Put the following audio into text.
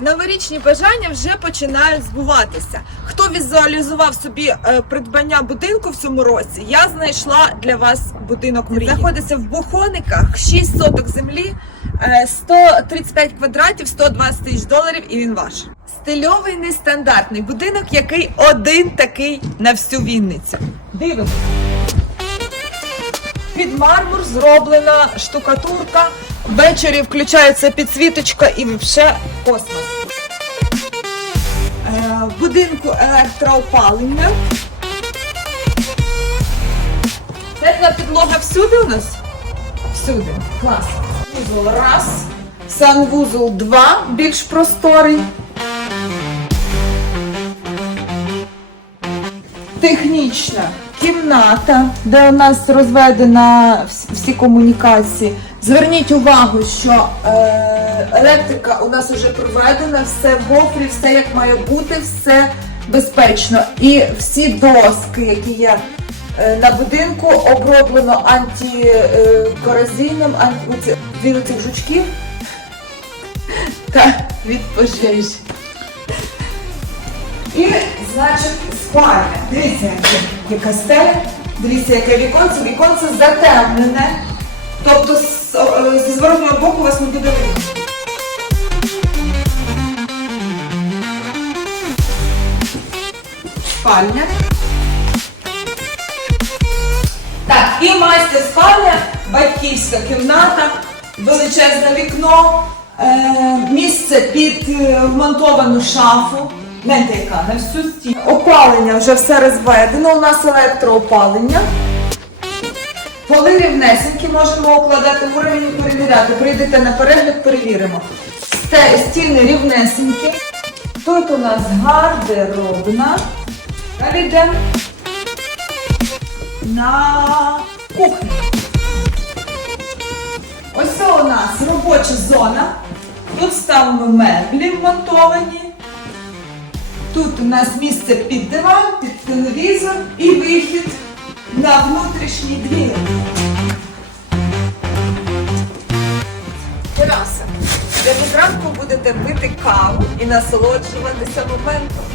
Новорічні бажання вже починають збуватися. Хто візуалізував собі е, придбання будинку в цьому році? Я знайшла для вас будинок мрії. Знаходиться в Бухониках, 6 соток землі, е, 135 квадратів, 120 тисяч доларів, і він ваш. Стильовий нестандартний будинок, який один такий на всю Вінницю. Дивимось. Під мармур зроблена штукатурка. Ввечері включається підсвіточка і взагалі космос. Будинку електроопалення. Тепла підлога всюди у нас? Всюди. Клас. Вузол раз. Санвузол два, більш просторий. Технічна кімната, де у нас розведена всі комунікації. Зверніть увагу, що е, електрика у нас вже проведена, все в гофрі, все як має бути, все безпечно. І всі доски, які є е, на будинку, оброблено антикоразійним, анти... жучків та від пожежі. І, значить, спальня. Дивіться, яка стеля, дивіться, яке віконце. Віконце затемнене. Тобто зі зворотнього боку вас не буде видно. Спальня. Так, і майстер спальня, батьківська кімната, величезне вікно, е, місце під е, вмонтовану шафу. Гляньте, яка на всю стіну. Опалення вже все розведено. У нас електроопалення. Поли рівнесенькі можемо укладати в уровень і перевіряти. Прийдете на перегляд, перевіримо. Стіни рівнесенькі. Тут у нас гардеробна. Далі йдемо на кухню. Ось це у нас робоча зона. Тут ставимо меблі вмонтовані. Тут у нас місце під диван, під телевізор і вихід на внутрішній двір. Тераса, де ви зранку будете пити каву і насолоджуватися моментом.